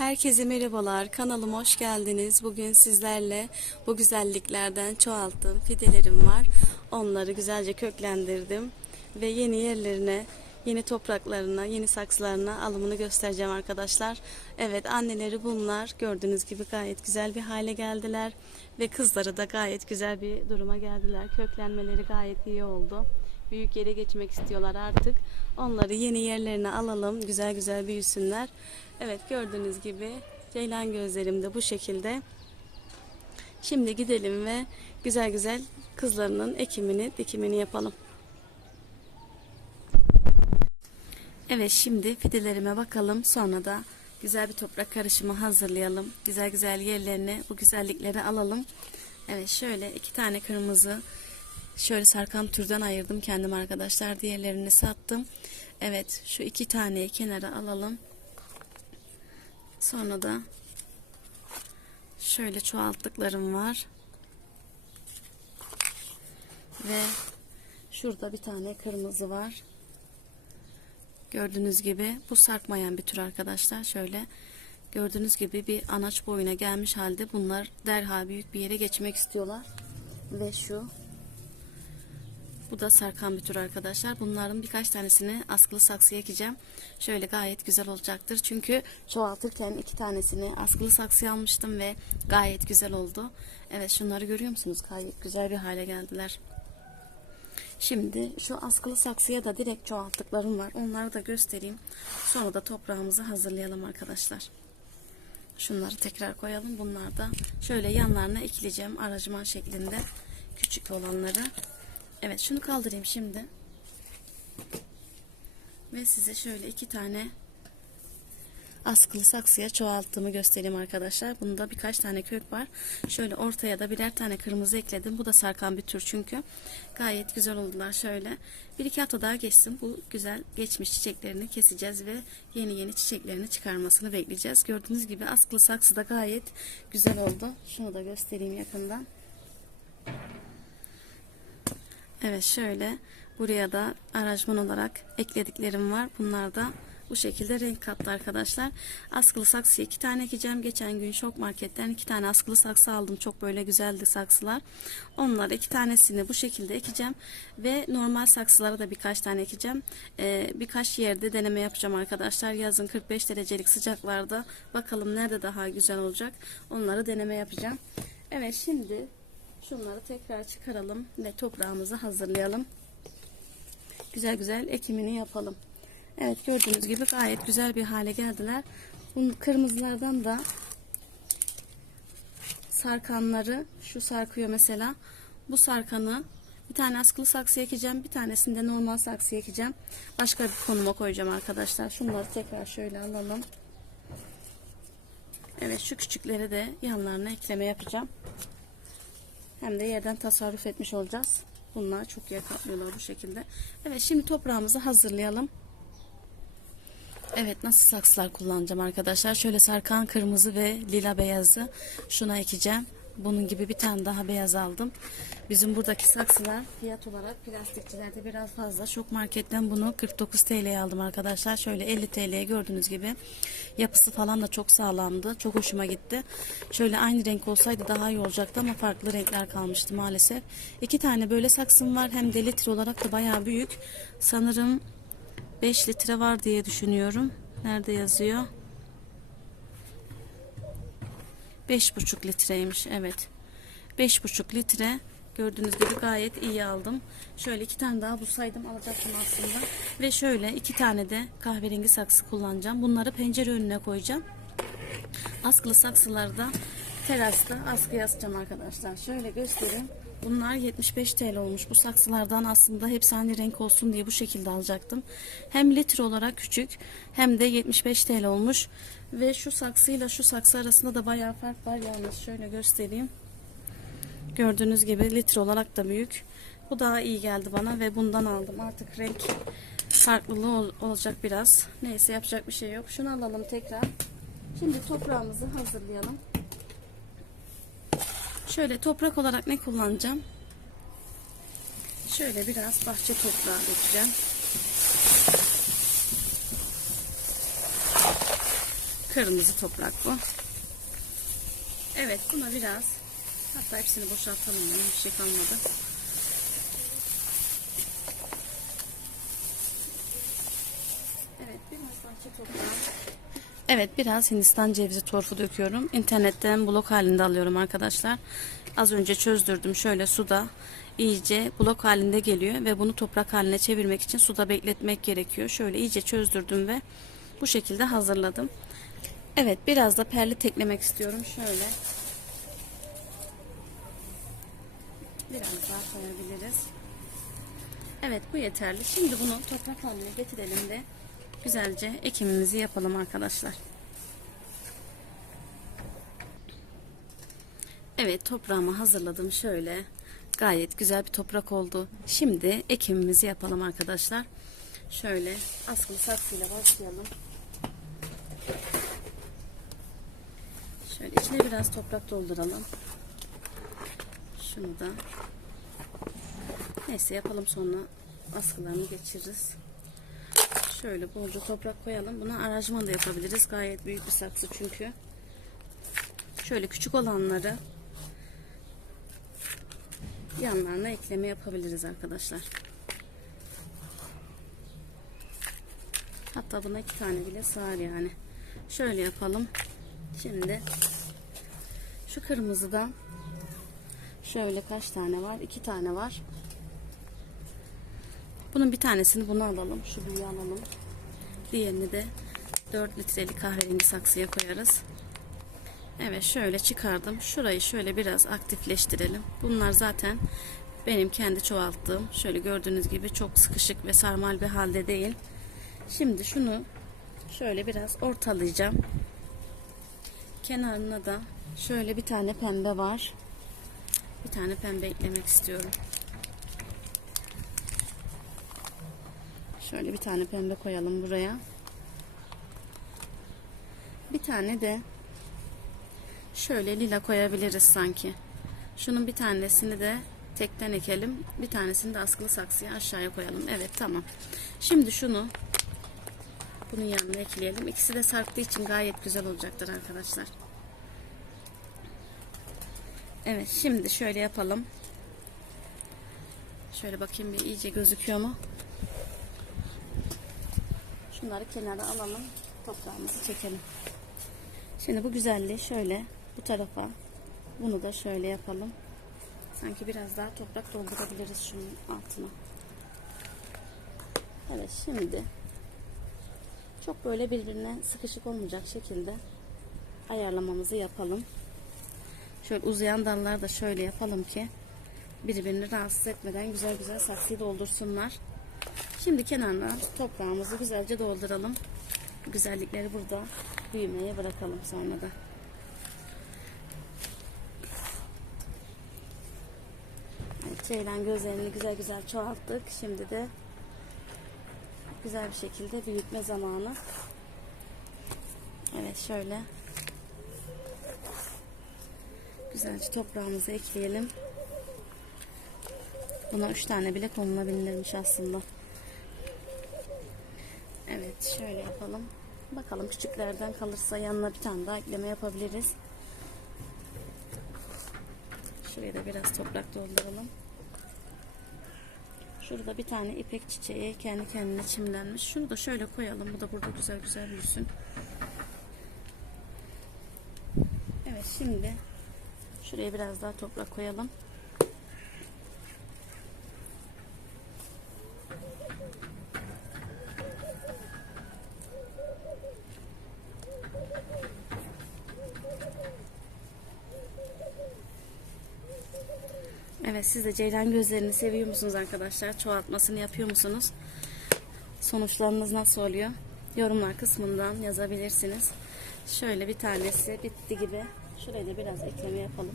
Herkese merhabalar. Kanalıma hoş geldiniz. Bugün sizlerle bu güzelliklerden çoğalttığım fidelerim var. Onları güzelce köklendirdim ve yeni yerlerine, yeni topraklarına, yeni saksılarına alımını göstereceğim arkadaşlar. Evet, anneleri bunlar. Gördüğünüz gibi gayet güzel bir hale geldiler ve kızları da gayet güzel bir duruma geldiler. Köklenmeleri gayet iyi oldu. Büyük yere geçmek istiyorlar artık. Onları yeni yerlerine alalım. Güzel güzel büyüsünler. Evet gördüğünüz gibi ceylan gözlerim de bu şekilde. Şimdi gidelim ve güzel güzel kızlarının ekimini, dikimini yapalım. Evet şimdi fidelerime bakalım. Sonra da güzel bir toprak karışımı hazırlayalım. Güzel güzel yerlerine bu güzellikleri alalım. Evet şöyle iki tane kırmızı şöyle sarkan türden ayırdım kendim arkadaşlar. Diğerlerini sattım. Evet şu iki taneyi kenara alalım. Sonra da şöyle çoğalttıklarım var. Ve şurada bir tane kırmızı var. Gördüğünüz gibi bu sarkmayan bir tür arkadaşlar. Şöyle gördüğünüz gibi bir anaç boyuna gelmiş halde bunlar derhal büyük bir yere geçmek istiyorlar. Ve şu bu da sarkan bir tür arkadaşlar. Bunların birkaç tanesini askılı saksıya ekeceğim. Şöyle gayet güzel olacaktır. Çünkü çoğaltırken iki tanesini askılı saksıya almıştım ve gayet güzel oldu. Evet şunları görüyor musunuz? Gayet güzel bir hale geldiler. Şimdi şu askılı saksıya da direkt çoğalttıklarım var. Onları da göstereyim. Sonra da toprağımızı hazırlayalım arkadaşlar. Şunları tekrar koyalım. Bunlar da şöyle yanlarına ekleyeceğim aracıman şeklinde. Küçük olanları. Evet şunu kaldırayım şimdi. Ve size şöyle iki tane askılı saksıya çoğalttığımı göstereyim arkadaşlar. Bunda birkaç tane kök var. Şöyle ortaya da birer tane kırmızı ekledim. Bu da sarkan bir tür çünkü. Gayet güzel oldular şöyle. Bir iki hafta daha geçsin. Bu güzel geçmiş çiçeklerini keseceğiz ve yeni yeni çiçeklerini çıkarmasını bekleyeceğiz. Gördüğünüz gibi askılı saksı da gayet güzel oldu. Şunu da göstereyim yakından. Evet şöyle buraya da aranjman olarak eklediklerim var. Bunlar da bu şekilde renk kattı arkadaşlar. Askılı saksı iki tane ekeceğim. Geçen gün şok marketten iki tane askılı saksı aldım. Çok böyle güzeldi saksılar. Onları iki tanesini bu şekilde ekeceğim. Ve normal saksılara da birkaç tane ekeceğim. Ee, birkaç yerde deneme yapacağım arkadaşlar. Yazın 45 derecelik sıcaklarda bakalım nerede daha güzel olacak. Onları deneme yapacağım. Evet şimdi Şunları tekrar çıkaralım ve toprağımızı hazırlayalım. Güzel güzel ekimini yapalım. Evet gördüğünüz gibi gayet güzel bir hale geldiler. Bu kırmızılardan da sarkanları şu sarkıyor mesela. Bu sarkanı bir tane askılı saksı ekeceğim. Bir tanesini de normal saksı ekeceğim. Başka bir konuma koyacağım arkadaşlar. Şunları tekrar şöyle alalım. Evet şu küçükleri de yanlarına ekleme yapacağım. Hem de yerden tasarruf etmiş olacağız. Bunlar çok yer kaplıyorlar bu şekilde. Evet şimdi toprağımızı hazırlayalım. Evet nasıl saksılar kullanacağım arkadaşlar. Şöyle sarkan kırmızı ve lila beyazı şuna ekeceğim. Bunun gibi bir tane daha beyaz aldım. Bizim buradaki saksılar fiyat olarak plastikçilerde biraz fazla. Şok marketten bunu 49 TL'ye aldım arkadaşlar. Şöyle 50 TL'ye gördüğünüz gibi. Yapısı falan da çok sağlamdı. Çok hoşuma gitti. Şöyle aynı renk olsaydı daha iyi olacaktı ama farklı renkler kalmıştı maalesef. İki tane böyle saksım var. Hem de litre olarak da bayağı büyük. Sanırım 5 litre var diye düşünüyorum. Nerede yazıyor? 5,5 litreymiş. Evet. 5,5 litre. Gördüğünüz gibi gayet iyi aldım. Şöyle iki tane daha bulsaydım alacaktım aslında. Ve şöyle iki tane de kahverengi saksı kullanacağım. Bunları pencere önüne koyacağım. Askılı saksıları da terasta askıya asacağım arkadaşlar. Şöyle göstereyim. Bunlar 75 TL olmuş. Bu saksılardan aslında hepsi aynı renk olsun diye bu şekilde alacaktım. Hem litre olarak küçük hem de 75 TL olmuş. Ve şu saksıyla şu saksı arasında da bayağı fark var. Yalnız şöyle göstereyim. Gördüğünüz gibi litre olarak da büyük. Bu daha iyi geldi bana ve bundan aldım. Artık renk farklılığı ol olacak biraz. Neyse yapacak bir şey yok. Şunu alalım tekrar. Şimdi toprağımızı hazırlayalım. Şöyle toprak olarak ne kullanacağım? Şöyle biraz bahçe toprağı dökeceğim. Kırmızı toprak bu. Evet buna biraz hatta hepsini boşaltalım. ya, Bir şey kalmadı. Evet biraz bahçe toprağı. Evet biraz Hindistan cevizi torfu döküyorum. İnternetten blok halinde alıyorum arkadaşlar. Az önce çözdürdüm şöyle suda iyice blok halinde geliyor ve bunu toprak haline çevirmek için suda bekletmek gerekiyor. Şöyle iyice çözdürdüm ve bu şekilde hazırladım. Evet biraz da perli teklemek istiyorum. Şöyle biraz daha koyabiliriz. Evet bu yeterli. Şimdi bunu toprak haline getirelim de güzelce ekimimizi yapalım arkadaşlar. Evet toprağımı hazırladım şöyle. Gayet güzel bir toprak oldu. Şimdi ekimimizi yapalım arkadaşlar. Şöyle askılı saksıyla başlayalım. Şöyle içine biraz toprak dolduralım. Şunu da. Neyse yapalım sonra askılarını geçiririz. Şöyle bolca toprak koyalım. Buna aranjman da yapabiliriz. Gayet büyük bir saksı çünkü. Şöyle küçük olanları yanlarına ekleme yapabiliriz arkadaşlar. Hatta buna iki tane bile sığar yani. Şöyle yapalım. Şimdi şu kırmızıdan şöyle kaç tane var? İki tane var. Bunun bir tanesini bunu alalım. Şu büyüğü alalım. Diğerini de 4 litrelik kahverengi saksıya koyarız. Evet şöyle çıkardım. Şurayı şöyle biraz aktifleştirelim. Bunlar zaten benim kendi çoğalttığım. Şöyle gördüğünüz gibi çok sıkışık ve sarmal bir halde değil. Şimdi şunu şöyle biraz ortalayacağım. Kenarına da şöyle bir tane pembe var. Bir tane pembe eklemek istiyorum. Şöyle bir tane pembe koyalım buraya. Bir tane de şöyle lila koyabiliriz sanki. Şunun bir tanesini de tekten ekelim. Bir tanesini de askılı saksıya aşağıya koyalım. Evet tamam. Şimdi şunu bunun yanına ekleyelim. İkisi de sarktığı için gayet güzel olacaktır arkadaşlar. Evet şimdi şöyle yapalım. Şöyle bakayım bir iyice gözüküyor mu? Şunları kenara alalım. Toprağımızı çekelim. Şimdi bu güzelliği şöyle bu tarafa bunu da şöyle yapalım. Sanki biraz daha toprak doldurabiliriz şunun altına. Evet şimdi çok böyle birbirine sıkışık olmayacak şekilde ayarlamamızı yapalım. Şöyle uzayan dalları da şöyle yapalım ki birbirini rahatsız etmeden güzel güzel saksıyı doldursunlar. Şimdi kenarına toprağımızı güzelce dolduralım. Güzellikleri burada büyümeye bırakalım sonra da. Ceylan gözlerini güzel güzel çoğalttık. Şimdi de güzel bir şekilde büyütme zamanı. Evet şöyle güzelce toprağımızı ekleyelim. Buna 3 tane bile konulabilirmiş aslında. Evet şöyle yapalım. Bakalım küçüklerden kalırsa yanına bir tane daha ekleme yapabiliriz. Şuraya da biraz toprak dolduralım. Şurada bir tane ipek çiçeği kendi kendine çimlenmiş. Şunu da şöyle koyalım. Bu da burada güzel güzel büyüsün. Evet şimdi şuraya biraz daha toprak koyalım. Evet siz de ceylan gözlerini seviyor musunuz arkadaşlar? Çoğaltmasını yapıyor musunuz? Sonuçlarınız nasıl oluyor? Yorumlar kısmından yazabilirsiniz. Şöyle bir tanesi bitti gibi. Şuraya da biraz ekleme yapalım.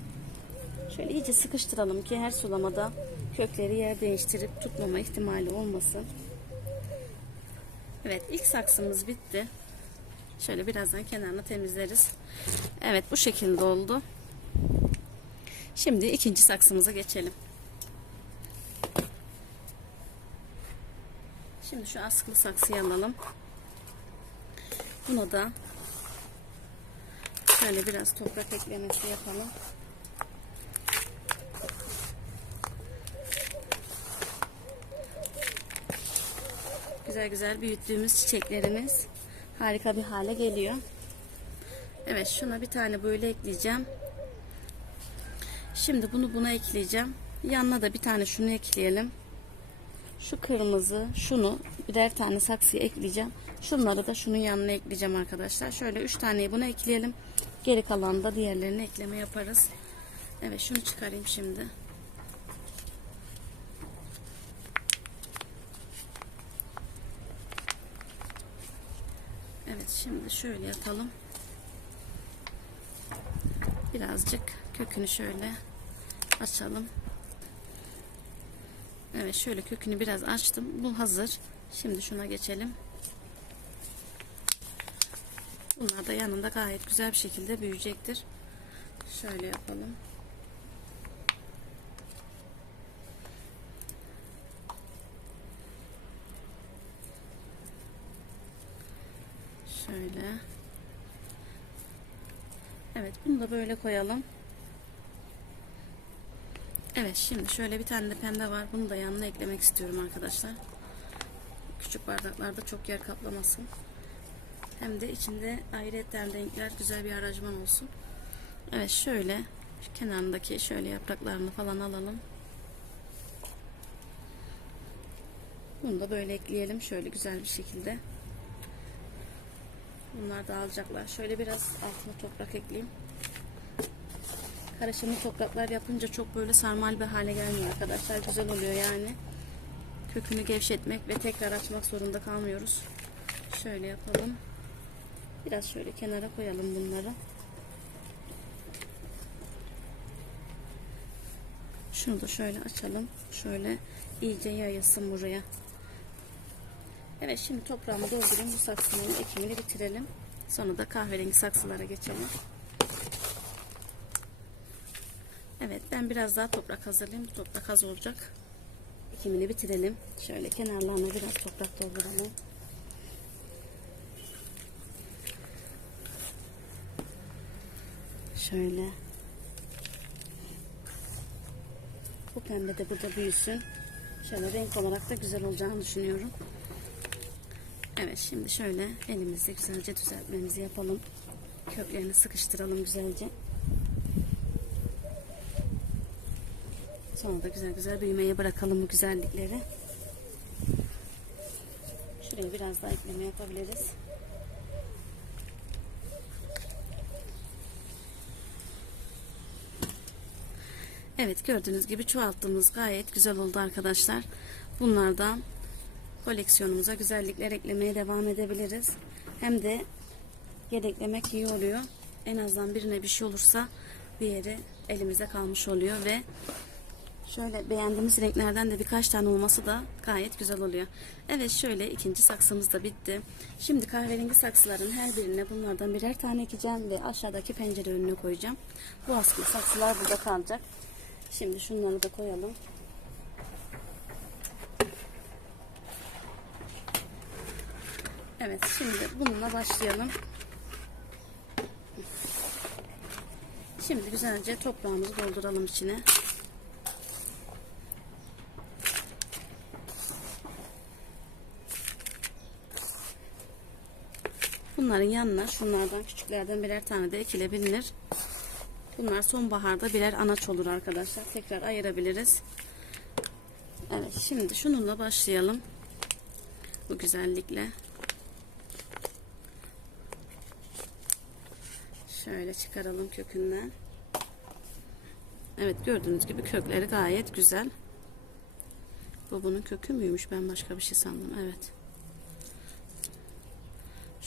Şöyle iyice sıkıştıralım ki her sulamada kökleri yer değiştirip tutmama ihtimali olmasın. Evet ilk saksımız bitti. Şöyle birazdan kenarını temizleriz. Evet bu şekilde oldu. Şimdi ikinci saksımıza geçelim. Şimdi şu askılı saksıyı alalım. Buna da Şöyle biraz toprak eklemesi yapalım. Güzel güzel büyüttüğümüz çiçeklerimiz harika bir hale geliyor. Evet şuna bir tane böyle ekleyeceğim. Şimdi bunu buna ekleyeceğim. Yanına da bir tane şunu ekleyelim. Şu kırmızı, şunu birer tane saksıya ekleyeceğim. Şunları da şunun yanına ekleyeceğim arkadaşlar. Şöyle üç taneyi buna ekleyelim. Geri kalan da diğerlerini ekleme yaparız. Evet şunu çıkarayım şimdi. Evet şimdi şöyle yapalım. Birazcık kökünü şöyle açalım. Evet şöyle kökünü biraz açtım. Bu hazır. Şimdi şuna geçelim. Bunlar da yanında gayet güzel bir şekilde büyüyecektir. Şöyle yapalım. Şöyle. Evet bunu da böyle koyalım. Evet şimdi şöyle bir tane de pembe var. Bunu da yanına eklemek istiyorum arkadaşlar. Küçük bardaklarda çok yer kaplamasın. Hem de içinde ayrıyetten renkler güzel bir aracman olsun. Evet şöyle kenarındaki şöyle yapraklarını falan alalım. Bunu da böyle ekleyelim şöyle güzel bir şekilde. Bunlar dağılacaklar. Şöyle biraz altına toprak ekleyeyim. Karışımlı topraklar yapınca çok böyle sarmal bir hale gelmiyor arkadaşlar. Güzel oluyor yani. Kökünü gevşetmek ve tekrar açmak zorunda kalmıyoruz. Şöyle yapalım. Biraz şöyle kenara koyalım bunları. Şunu da şöyle açalım. Şöyle iyice yayılsın buraya. Evet şimdi toprağımı doldurayım. Bu saksının ekimini bitirelim. Sonra da kahverengi saksılara geçelim. Evet ben biraz daha toprak hazırlayayım. Toprak az olacak. Ekimini bitirelim. Şöyle kenarlarına biraz toprak dolduralım. Şöyle. Bu pembe de burada büyüsün. Şöyle renk olarak da güzel olacağını düşünüyorum. Evet şimdi şöyle elimizde güzelce düzeltmemizi yapalım. Köklerini sıkıştıralım güzelce. Sonra da güzel güzel büyümeye bırakalım bu güzellikleri. Şuraya biraz daha ekleme yapabiliriz. Evet gördüğünüz gibi çoğalttığımız gayet güzel oldu arkadaşlar. Bunlardan koleksiyonumuza güzellikler eklemeye devam edebiliriz. Hem de yedeklemek iyi oluyor. En azından birine bir şey olursa diğeri elimize kalmış oluyor ve şöyle beğendiğimiz renklerden de birkaç tane olması da gayet güzel oluyor. Evet şöyle ikinci saksımız da bitti. Şimdi kahverengi saksıların her birine bunlardan birer tane ekeceğim ve aşağıdaki pencere önüne koyacağım. Bu askılı saksılar burada kalacak. Şimdi şunları da koyalım. Evet şimdi bununla başlayalım. Şimdi güzelce toprağımızı dolduralım içine. Bunların yanına şunlardan küçüklerden birer tane de ekilebilir. Bunlar sonbaharda birer anaç olur arkadaşlar. Tekrar ayırabiliriz. Evet şimdi şununla başlayalım. Bu güzellikle. Şöyle çıkaralım kökünden. Evet gördüğünüz gibi kökleri gayet güzel. Bu bunun kökü müymüş? Ben başka bir şey sandım. Evet.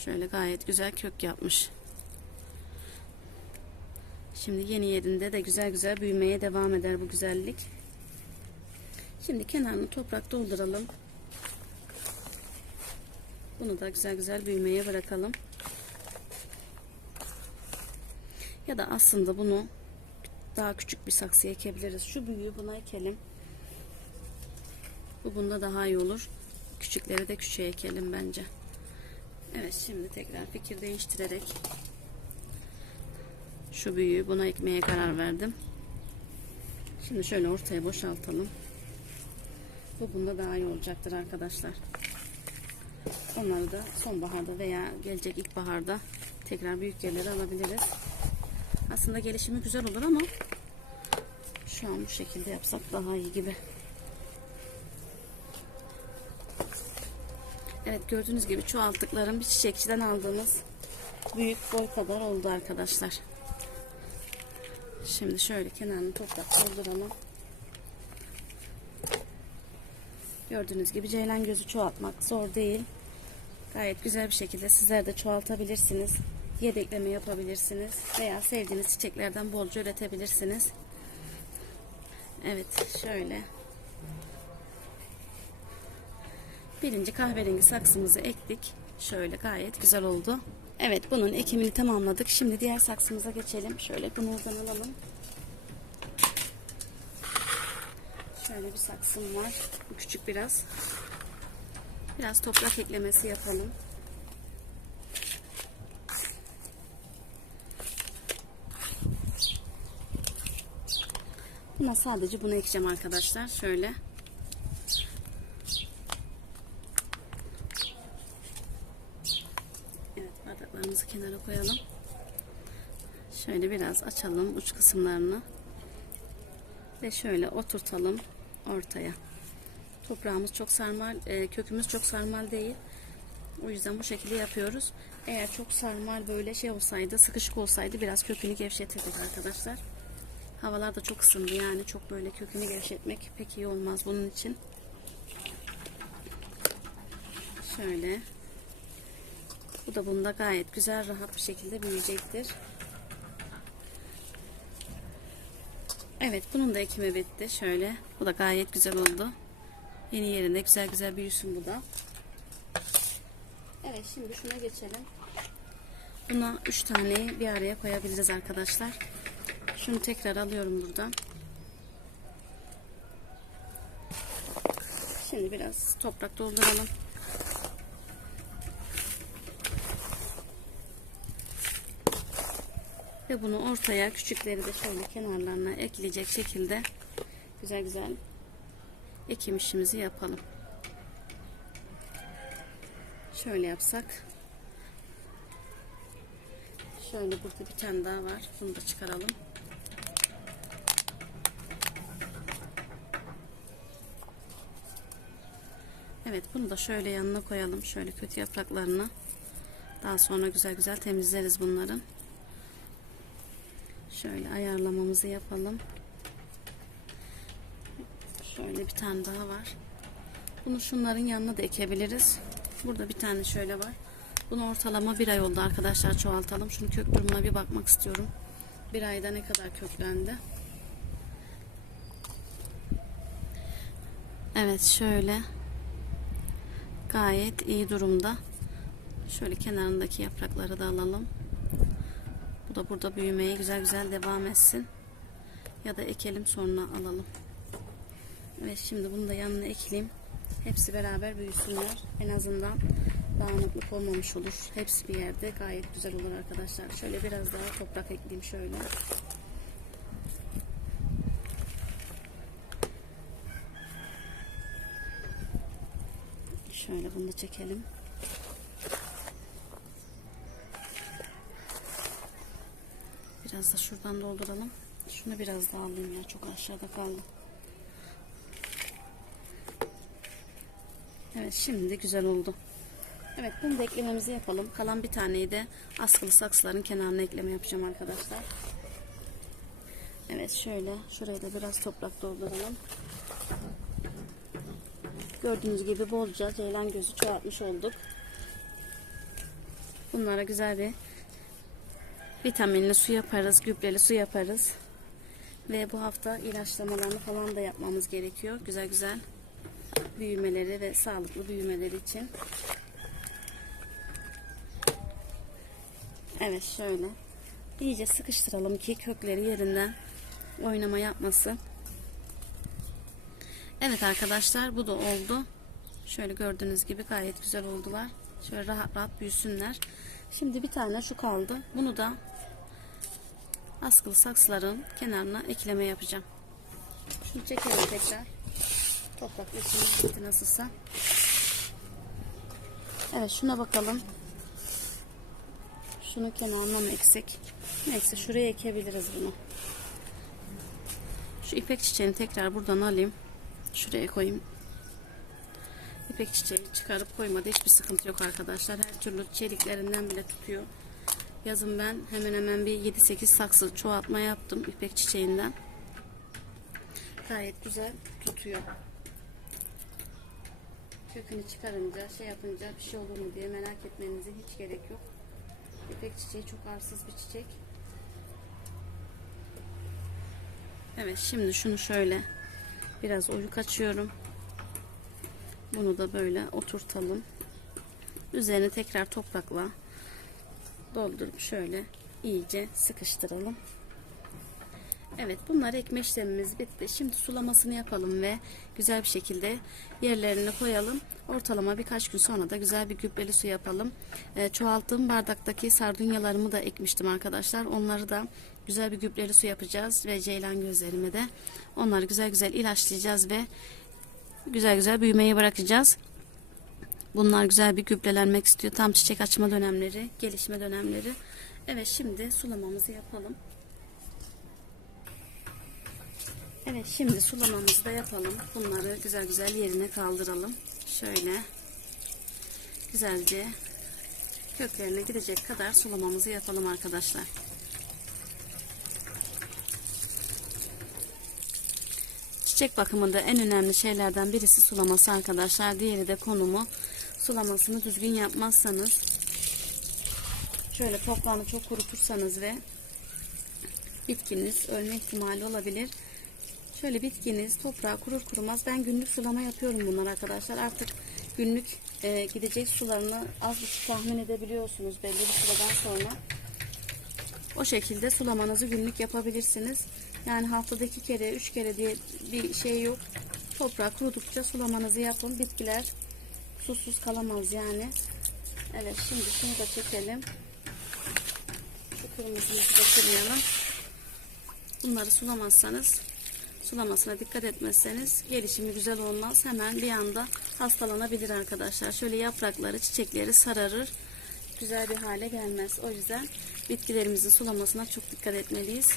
Şöyle gayet güzel kök yapmış. Şimdi yeni yerinde de güzel güzel büyümeye devam eder bu güzellik. Şimdi kenarını toprak dolduralım. Bunu da güzel güzel büyümeye bırakalım. Ya da aslında bunu daha küçük bir saksıya ekebiliriz. Şu büyüğü buna ekelim. Bu bunda daha iyi olur. Küçükleri de küçüğe ekelim bence. Evet şimdi tekrar fikir değiştirerek Şu büyüğü buna ekmeye karar verdim. Şimdi şöyle ortaya boşaltalım. Bu bunda daha iyi olacaktır arkadaşlar. Onları da sonbaharda veya gelecek ilkbaharda tekrar büyük yerlere alabiliriz. Aslında gelişimi güzel olur ama şu an bu şekilde yapsak daha iyi gibi. Evet gördüğünüz gibi çoğalttıklarım bir çiçekçiden aldığımız büyük boy kadar oldu arkadaşlar. Şimdi şöyle kenarını toprak dolduralım. Gördüğünüz gibi ceylan gözü çoğaltmak zor değil. Gayet güzel bir şekilde sizler de çoğaltabilirsiniz. Yedekleme yapabilirsiniz. Veya sevdiğiniz çiçeklerden bolca üretebilirsiniz. Evet şöyle. Birinci kahverengi saksımızı ektik. Şöyle gayet güzel oldu. Evet bunun ekimini tamamladık. Şimdi diğer saksımıza geçelim. Şöyle bunu oradan alalım. Şöyle bir saksım var. Küçük biraz. Biraz toprak eklemesi yapalım. Buna sadece bunu ekeceğim arkadaşlar. Şöyle. Evet bardaklarımızı kenara koyalım. Şöyle biraz açalım uç kısımlarını. Ve şöyle oturtalım ortaya. Toprağımız çok sarmal, e, kökümüz çok sarmal değil. O yüzden bu şekilde yapıyoruz. Eğer çok sarmal böyle şey olsaydı, sıkışık olsaydı biraz kökünü gevşetirdik arkadaşlar. Havalar da çok ısındı yani çok böyle kökünü gevşetmek pek iyi olmaz bunun için. Şöyle. Bu da bunda gayet güzel, rahat bir şekilde büyüyecektir. Evet, bunun da ekimi bitti. Şöyle. Bu da gayet güzel oldu. Yeni yerinde güzel güzel büyüsün bu da. Evet, şimdi şuna geçelim. Buna 3 tane bir araya koyabiliriz arkadaşlar. Şunu tekrar alıyorum buradan. Şimdi biraz toprak dolduralım. Ve bunu ortaya küçükleri de şöyle kenarlarına ekleyecek şekilde güzel güzel ekim işimizi yapalım. Şöyle yapsak. Şöyle burada bir tane daha var. Bunu da çıkaralım. Evet bunu da şöyle yanına koyalım. Şöyle kötü yapraklarını. Daha sonra güzel güzel temizleriz bunların. Şöyle ayarlamamızı yapalım. Şöyle bir tane daha var. Bunu şunların yanına da ekebiliriz. Burada bir tane şöyle var. Bunu ortalama bir ay oldu arkadaşlar çoğaltalım. Şunu kök durumuna bir bakmak istiyorum. Bir ayda ne kadar köklendi. Evet şöyle. Gayet iyi durumda. Şöyle kenarındaki yaprakları da alalım. Da burada büyümeye güzel güzel devam etsin. Ya da ekelim sonra alalım. Evet şimdi bunu da yanına ekleyeyim. Hepsi beraber büyüsünler. En azından dağınıklık olmamış olur. Hepsi bir yerde gayet güzel olur arkadaşlar. Şöyle biraz daha toprak ekleyeyim şöyle. Şöyle bunu da çekelim. Biraz da şuradan dolduralım. Şunu biraz daha alayım ya. Çok aşağıda kaldı. Evet şimdi de güzel oldu. Evet bunu da eklememizi yapalım. Kalan bir taneyi de askılı saksıların kenarına ekleme yapacağım arkadaşlar. Evet şöyle şuraya da biraz toprak dolduralım. Gördüğünüz gibi bolca ceylan gözü çoğaltmış olduk. Bunlara güzel bir vitaminli su yaparız, gübreli su yaparız. Ve bu hafta ilaçlamalarını falan da yapmamız gerekiyor. Güzel güzel büyümeleri ve sağlıklı büyümeleri için. Evet şöyle. İyice sıkıştıralım ki kökleri yerinden oynama yapmasın. Evet arkadaşlar bu da oldu. Şöyle gördüğünüz gibi gayet güzel oldular. Şöyle rahat rahat büyüsünler. Şimdi bir tane şu kaldı. Bunu da askılı saksıların kenarına ekleme yapacağım. Şunu çekelim tekrar. İçimiz bitti nasılsa. Evet şuna bakalım. Şunu kenarına mı eksik? Neyse şuraya ekebiliriz bunu. Şu ipek çiçeğini tekrar buradan alayım. Şuraya koyayım. İpek çiçeği çıkarıp koymada hiçbir sıkıntı yok arkadaşlar. Her türlü çeliklerinden bile tutuyor. Yazın ben hemen hemen bir 7-8 saksı çoğaltma yaptım ipek çiçeğinden. Gayet güzel tutuyor. Kökünü çıkarınca şey yapınca bir şey olur mu diye merak etmenize hiç gerek yok. İpek çiçeği çok arsız bir çiçek. Evet şimdi şunu şöyle biraz oyuk açıyorum. Bunu da böyle oturtalım. Üzerine tekrar toprakla doldurup şöyle iyice sıkıştıralım. Evet bunlar ekme işlemimiz bitti. Şimdi sulamasını yapalım ve güzel bir şekilde yerlerine koyalım. Ortalama birkaç gün sonra da güzel bir gübreli su yapalım. Ee, çoğalttığım bardaktaki sardunyalarımı da ekmiştim arkadaşlar. Onları da güzel bir gübreli su yapacağız ve ceylan gözlerime de onları güzel güzel ilaçlayacağız ve güzel güzel büyümeye bırakacağız. Bunlar güzel bir gübrelenmek istiyor. Tam çiçek açma dönemleri, gelişme dönemleri. Evet şimdi sulamamızı yapalım. Evet şimdi sulamamızı da yapalım. Bunları güzel güzel yerine kaldıralım. Şöyle güzelce köklerine gidecek kadar sulamamızı yapalım arkadaşlar. Çiçek bakımında en önemli şeylerden birisi sulaması arkadaşlar. Diğeri de konumu. Sulamasını düzgün yapmazsanız şöyle toprağını çok kurutursanız ve bitkiniz ölme ihtimali olabilir. Şöyle bitkiniz toprağa kurur kurumaz ben günlük sulama yapıyorum bunlar arkadaşlar. Artık günlük e, gidecek sularını az buçuk tahmin edebiliyorsunuz belli bir süreden sonra. O şekilde sulamanızı günlük yapabilirsiniz. Yani haftada iki kere, üç kere diye bir şey yok. Toprağı kurudukça sulamanızı yapın. Bitkiler susuz kalamaz yani. Evet şimdi şunu da çekelim. Şu kırmızımızı da kırmayalım. Bunları sulamazsanız sulamasına dikkat etmezseniz gelişimi güzel olmaz. Hemen bir anda hastalanabilir arkadaşlar. Şöyle yaprakları, çiçekleri sararır. Güzel bir hale gelmez. O yüzden bitkilerimizin sulamasına çok dikkat etmeliyiz.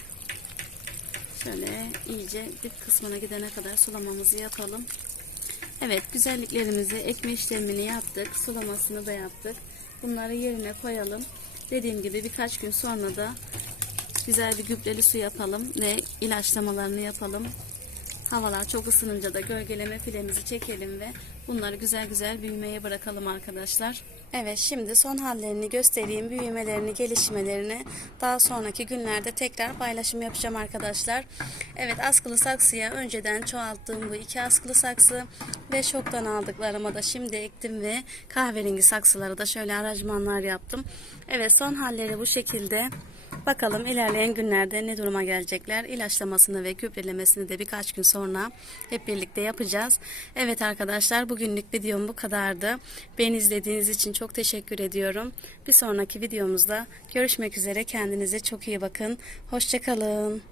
Şöyle iyice dip kısmına gidene kadar sulamamızı yapalım. Evet güzelliklerimizi ekme işlemini yaptık. Sulamasını da yaptık. Bunları yerine koyalım. Dediğim gibi birkaç gün sonra da güzel bir gübreli su yapalım ve ilaçlamalarını yapalım. Havalar çok ısınınca da gölgeleme filemizi çekelim ve bunları güzel güzel büyümeye bırakalım arkadaşlar. Evet şimdi son hallerini göstereyim. Büyümelerini, gelişmelerini daha sonraki günlerde tekrar paylaşım yapacağım arkadaşlar. Evet askılı saksıya önceden çoğalttığım bu iki askılı saksı ve şoktan aldıklarıma da şimdi ektim ve kahverengi saksıları da şöyle aranjmanlar yaptım. Evet son halleri bu şekilde. Bakalım ilerleyen günlerde ne duruma gelecekler. İlaçlamasını ve gübrelemesini de birkaç gün sonra hep birlikte yapacağız. Evet arkadaşlar bugünlük videom bu kadardı. Beni izlediğiniz için çok teşekkür ediyorum. Bir sonraki videomuzda görüşmek üzere. Kendinize çok iyi bakın. Hoşçakalın.